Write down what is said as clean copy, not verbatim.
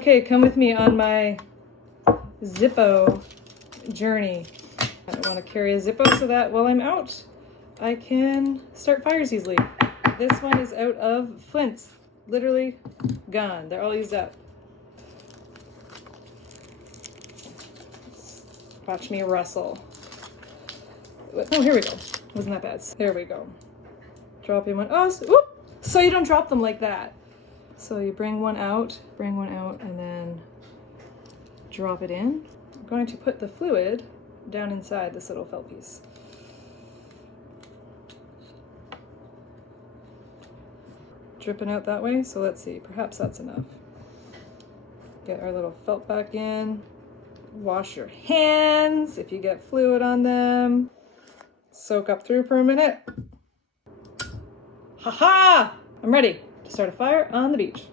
Okay, come with me on my zippo journey. I want to carry a zippo so that while I'm out, I can start fires easily. This one is out of flints. Literally gone. They're all used up. Watch me rustle. Oh, here we go. Wasn't that bad. There we go. Dropping one. Oh, so you don't drop them like that. So you bring one out, and then drop it in. I'm going to put the fluid down inside this little felt piece. Dripping out that way, so let's see, perhaps that's enough. Get our little felt back in. Wash your hands if you get fluid on them. Soak up through for a minute. Ha-ha! I'm ready to start a fire on the beach.